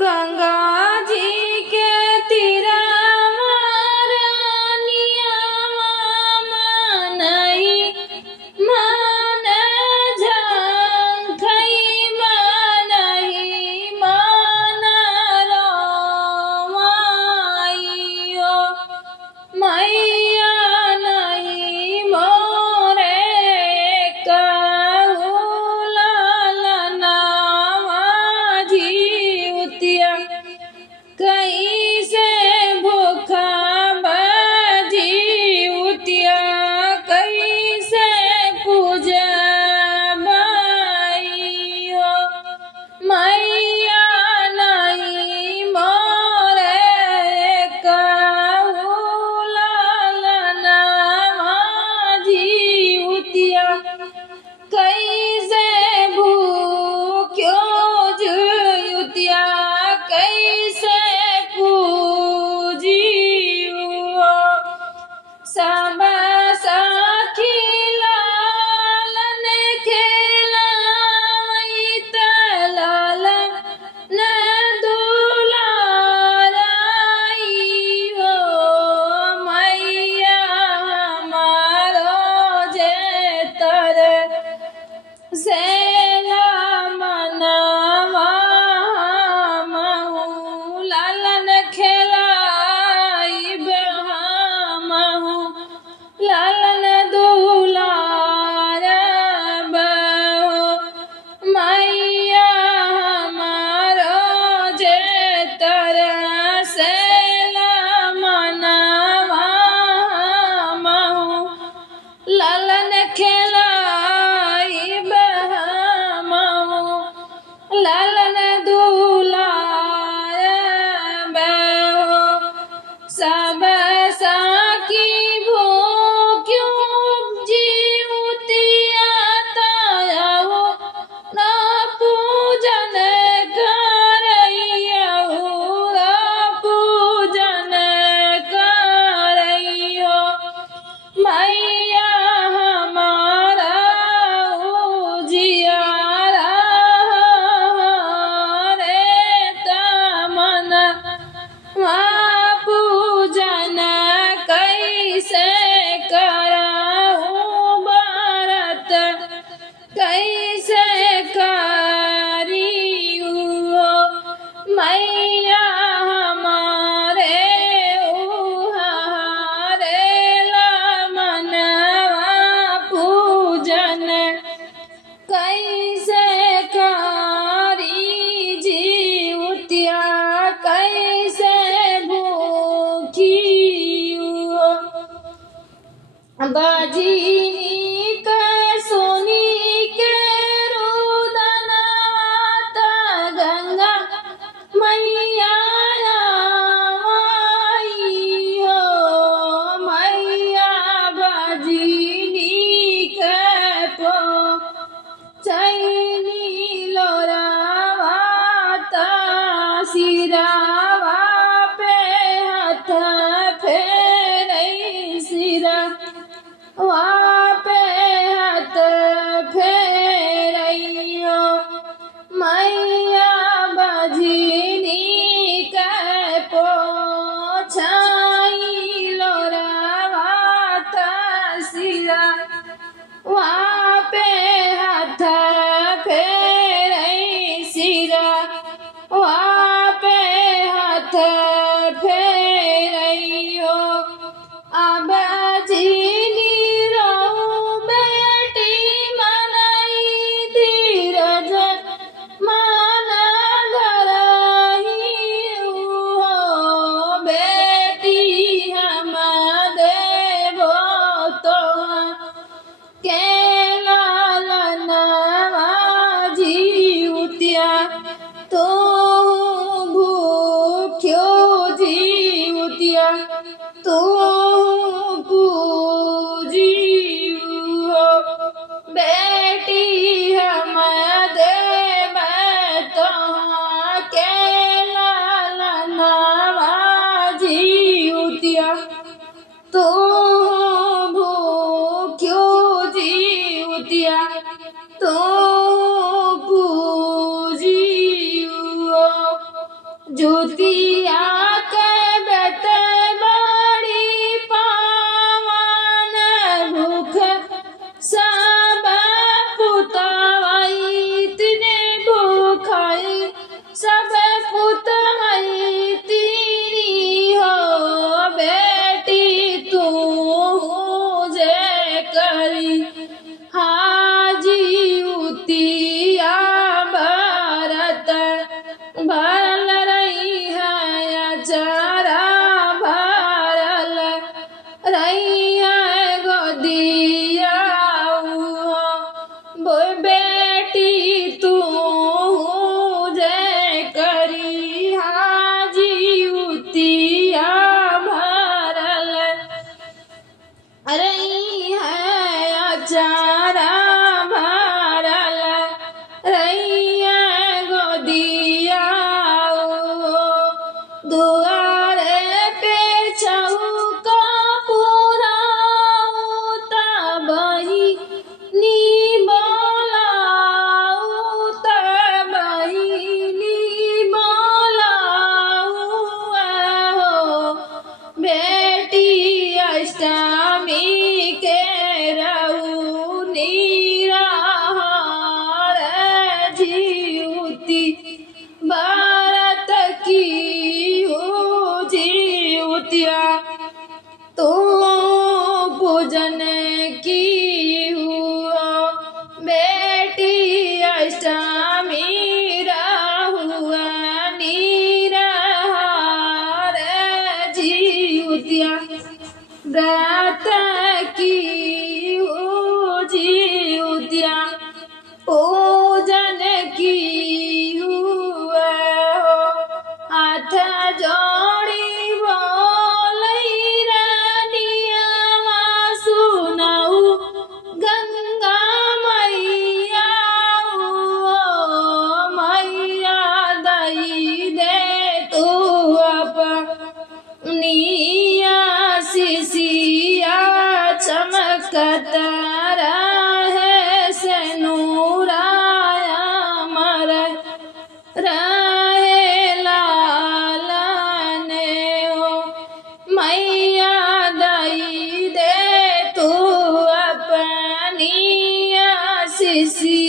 गंगा जी के तीरवा रानिया मनई मन झंखई मनई मन रोमाइयो मैया नहीं मोरे कहूला ललनावा जीवतिया कैसे भूखा बजीवतिया कैसे पूजबाइयो मैया नहीं मोरे कहूला ललनावा जीवतिया कैसे भूख्यो जुतिया कैसे पूजियो सब सखी लालन खेलाई लालन दुलाराई हो मैया हमारो जे तर सेला मनवा महू लालन खेलाई महू लालन दुलार बहो मैया हमारो जे तर सेला मनवा महू लालन खेलाई महू लालन दुलार बहो सब साकी भूख्यों जीवतिया तायाहो ना पूजन करइयो ना पूजन करइयो मैया हमारा उजियारा रे तमन पूजन कैसे कराऊं व्रत कैसे करियो मैया हमारे उहारे मनवा पूजन कैसे करी जीवतिया कैसे भूखियो बजिनी के सोनी के रुदनवा गंगा मैया आई हो मैया बजिनी के पो चैनी लोरावा सिरावा पे हाथ फेरई सिरा वा ज्योतिया के बेट बड़ी पावन भूख सब पुतवाई तिने भूखाई सब पुतवाई तेरी हो बेटी तू जे करी हाजी उतिया भरत भरल रही है अचारा भरल रही है गोदिया बेटी तू जे करी हाजी उतिया भरल रही है अचारा भरल रही है गोदिया दुआरे पे चौका पूरा तबही नी बोलाऊ तबही नी बोलाऊ हो बेटी अष्टमी के रहू निराहार जीवती भारत की हो जीवतिया तो पूजन की हुआ बेटी अष्टमी रहुआ निराहार जीवतिया व्रत की हो जीवतिया पूजन की हुआ हो हाथ जोड़ी बोलई रानिया सुनाऊ गंगा मैया ओ मैया दई दे तू अपनिया सिसिया चमकत रहे से नूराया मर रहे लालने हो मैया दई दे तू अपनिया सिसिया